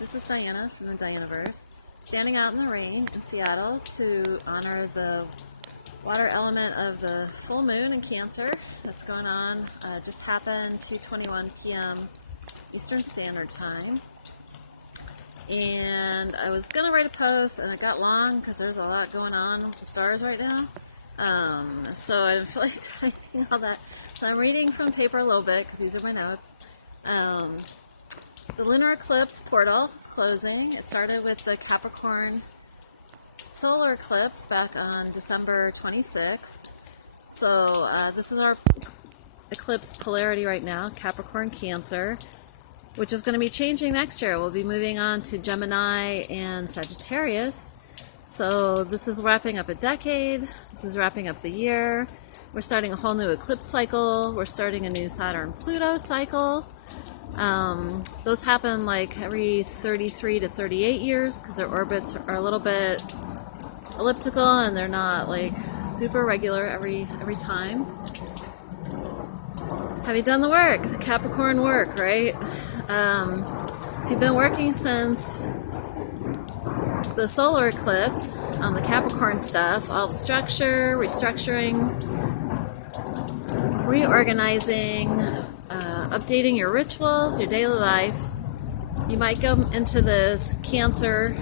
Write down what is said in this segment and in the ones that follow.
This is Diana from the Dianaverse, standing out in the rain in Seattle to honor the water element of the full moon in Cancer that's going on. Just happened 2:21 p.m. Eastern Standard Time. And I was going to write a post, and it got long because there's a lot going on with the stars right now. So I didn't feel like typing all that. So I'm reading from paper a little bit because these are my notes. The lunar eclipse portal is closing. It started with the Capricorn solar eclipse back on December 26th. So this is our eclipse polarity right now, Capricorn Cancer, which is going to be changing next year. We'll be moving on to Gemini and Sagittarius. So this is wrapping up a decade. This is wrapping up the year. We're starting a whole new eclipse cycle. We're starting a new Saturn-Pluto cycle. Those happen like every 33 to 38 years because their orbits are a little bit elliptical and they're not like super regular every time. Have you done the work? The Capricorn work, right? If you've been working since the solar eclipse on the Capricorn stuff, all the structure, restructuring, reorganizing, updating your rituals, your daily life, you might go into this Cancer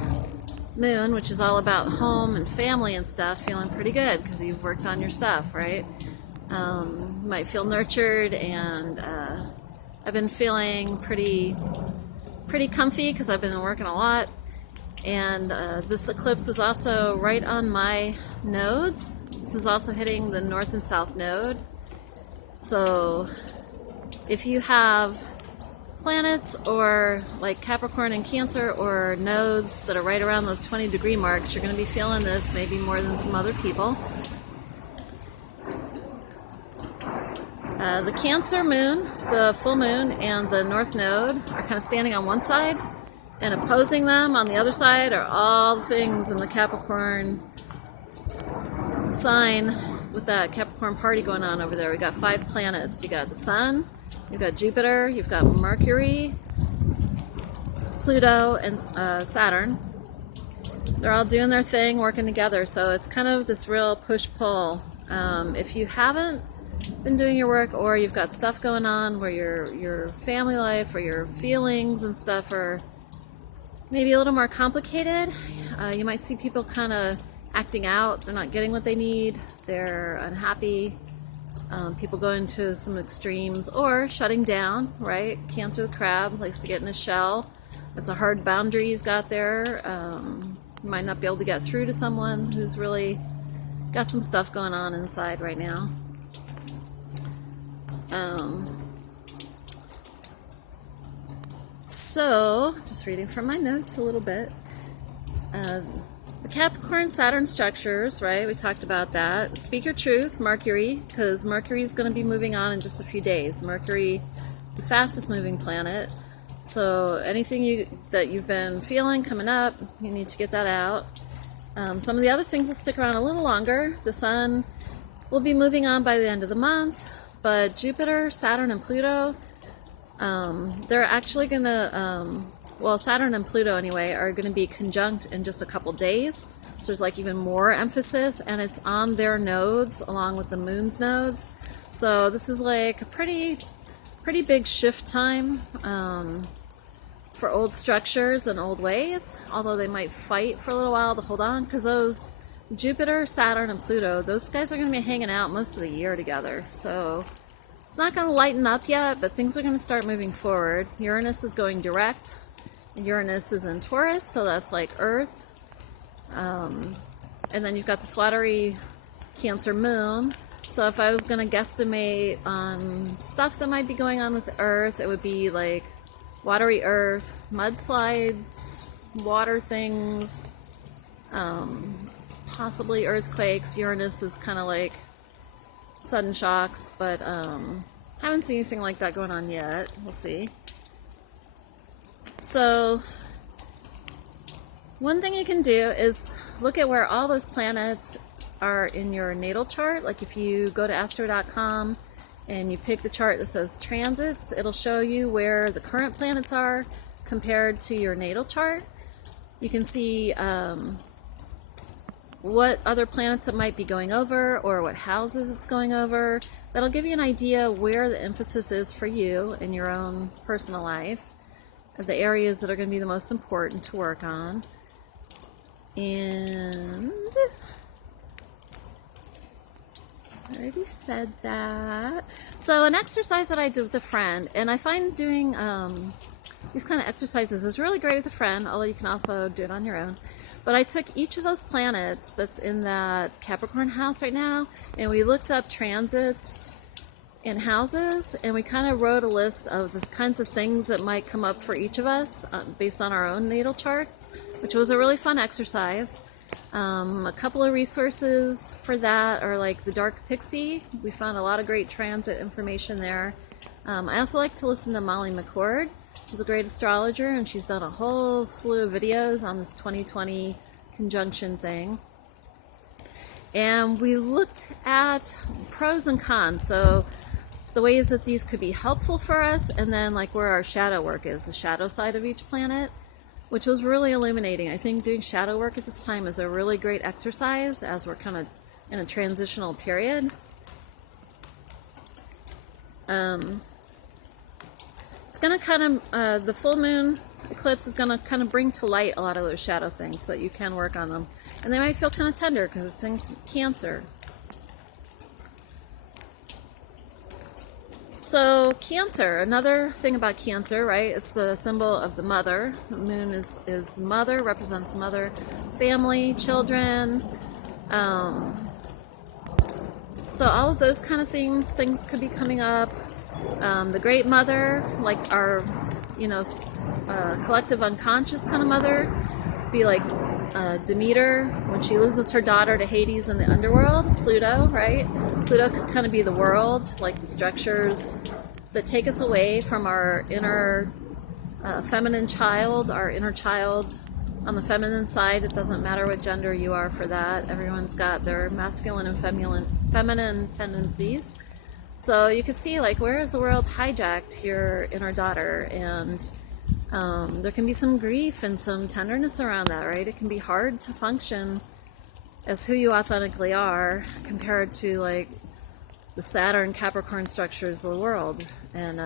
moon, which is all about home and family and stuff, feeling pretty good because you've worked on your stuff, right? You might feel nurtured, and I've been feeling pretty comfy because I've been working a lot. And this eclipse is also right on my nodes. This is also hitting the north and south node. So if you have planets or like Capricorn and Cancer or nodes that are right around those 20-degree marks, you're going to be feeling this maybe more than some other people. The Cancer moon, the full moon, and the north node are kind of standing on one side, and opposing them on the other side are all the things in the Capricorn sign with that Capricorn party going on over there. We got 5 planets. You got the Sun, you've got Jupiter, you've got Mercury, Pluto, and Saturn. They're all doing their thing, working together. So it's kind of this real push-pull. If you haven't been doing your work, or you've got stuff going on where your family life or your feelings and stuff are maybe a little more complicated, you might see people kind of acting out. They're not getting what they need. They're unhappy. People go into some extremes or shutting down, right? Cancer the crab likes to get in a shell. It's a hard boundary he's got there. You might not be able to get through to someone who's really got some stuff going on inside right now. So, just reading from my notes a little bit. The Capricorn Saturn structures, right? We talked about that. Speak your truth, Mercury, because Mercury is going to be moving on in just a few days. Mercury is the fastest moving planet. So anything that you've been feeling coming up, you need to get that out. Some of the other things will stick around a little longer. The Sun will be moving on by the end of the month, but Jupiter, Saturn, and Pluto, they're actually going to, well, Saturn and Pluto anyway, are going to be conjunct in just a couple days. So there's like even more emphasis, and it's on their nodes along with the moon's nodes. So this is like a pretty big shift time for old structures and old ways, although they might fight for a little while to hold on, because those Jupiter, Saturn, and Pluto, those guys are going to be hanging out most of the year together. So it's not going to lighten up yet, but things are going to start moving forward. Uranus is going direct. Uranus is in Taurus, so that's like Earth. And then you've got this watery Cancer moon. So if I was going to guesstimate on stuff that might be going on with Earth, it would be like watery Earth, mudslides, water things, possibly earthquakes. Uranus is kind of like sudden shocks, but haven't seen anything like that going on yet. We'll see. So one thing you can do is look at where all those planets are in your natal chart. Like if you go to astro.com and you pick the chart that says transits, it'll show you where the current planets are compared to your natal chart. You can see what other planets it might be going over or what houses it's going over. That'll give you an idea where the emphasis is for you in your own personal life, the areas that are going to be the most important to work on. And I already said that. So an exercise that I did with a friend, and I find doing these kind of exercises is really great with a friend, although you can also do it on your own. But I took each of those planets that's in that Capricorn house right now, and we looked up transits in houses, and we kind of wrote a list of the kinds of things that might come up for each of us based on our own natal charts, which was a really fun exercise. A couple of resources for that are like the Dark Pixie. We found a lot of great transit information there. I also like to listen to Molly McCord. She's a great astrologer, and she's done a whole slew of videos on this 2020 conjunction thing. And we looked at pros and cons, so the ways that these could be helpful for us, and then like where our shadow work is, the shadow side of each planet, which was really illuminating. I think doing shadow work at this time is a really great exercise as we're kind of in a transitional period. It's going to kind of, the full moon eclipse is going to kind of bring to light a lot of those shadow things so that you can work on them. And they might feel kind of tender because it's in Cancer. So Cancer, another thing about Cancer, right? It's the symbol of the mother. The moon is the mother, represents mother, family, children. So all of those kind of things could be coming up. The great mother, like our, collective unconscious kind of mother, be like Demeter when she loses her daughter to Hades in the underworld. Pluto, right? Pluto could kind of be the world, like the structures that take us away from our inner feminine child, our inner child on the feminine side. It doesn't matter what gender you are for that. Everyone's got their masculine and feminine tendencies. So you can see, like, where is the world hijacked your inner daughter? And there can be some grief and some tenderness around that, right? It can be hard to function as who you authentically are compared to, like, the Saturn Capricorn structures of the world. And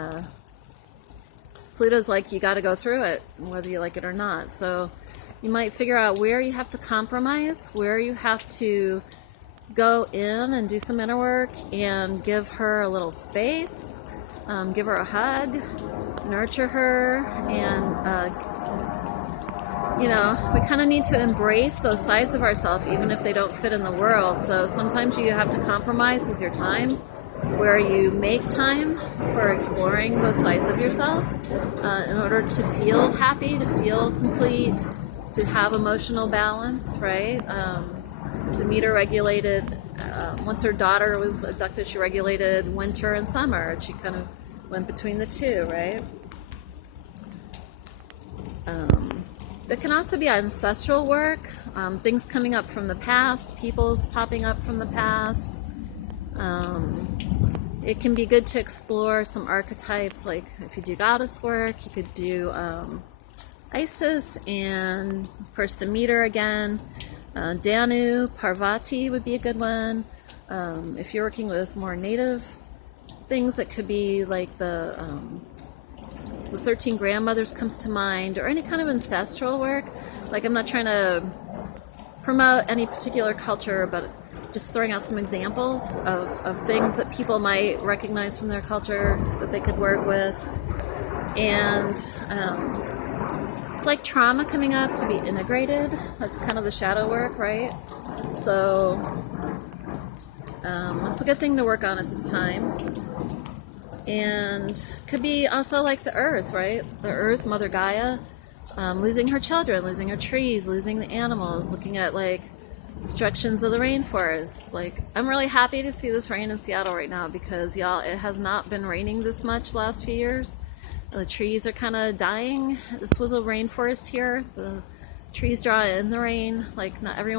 Pluto's like, you got to go through it, whether you like it or not. So you might figure out where you have to compromise, where you have to go in and do some inner work and give her a little space, give her a hug, nurture her, and we kind of need to embrace those sides of ourselves even if they don't fit in the world. So sometimes you have to compromise with your time, where you make time for exploring those sides of yourself in order to feel happy, to feel complete, to have emotional balance, right? Demeter regulated, once her daughter was abducted, she regulated winter and summer. She kind of went between the two, right? There can also be ancestral work, things coming up from the past, people popping up from the past. It can be good to explore some archetypes, like if you do goddess work, you could do Isis and, of course, Demeter again. Danu, Parvati would be a good one. If you're working with more native things, it could be like the 13 grandmothers comes to mind, or any kind of ancestral work. Like, I'm not trying to promote any particular culture, but just throwing out some examples of things that people might recognize from their culture that they could work with. And it's like trauma coming up to be integrated. That's kind of the shadow work, right? So it's a good thing to work on at this time. And could be also like the earth, right? The earth, Mother Gaia, losing her children, losing her trees, losing the animals, looking at like destructions of the rainforest. Like, I'm really happy to see this rain in Seattle right now because, y'all, it has not been raining this much last few years. The trees are kind of dying. This was a rainforest here. The trees draw in the rain. Like, not everyone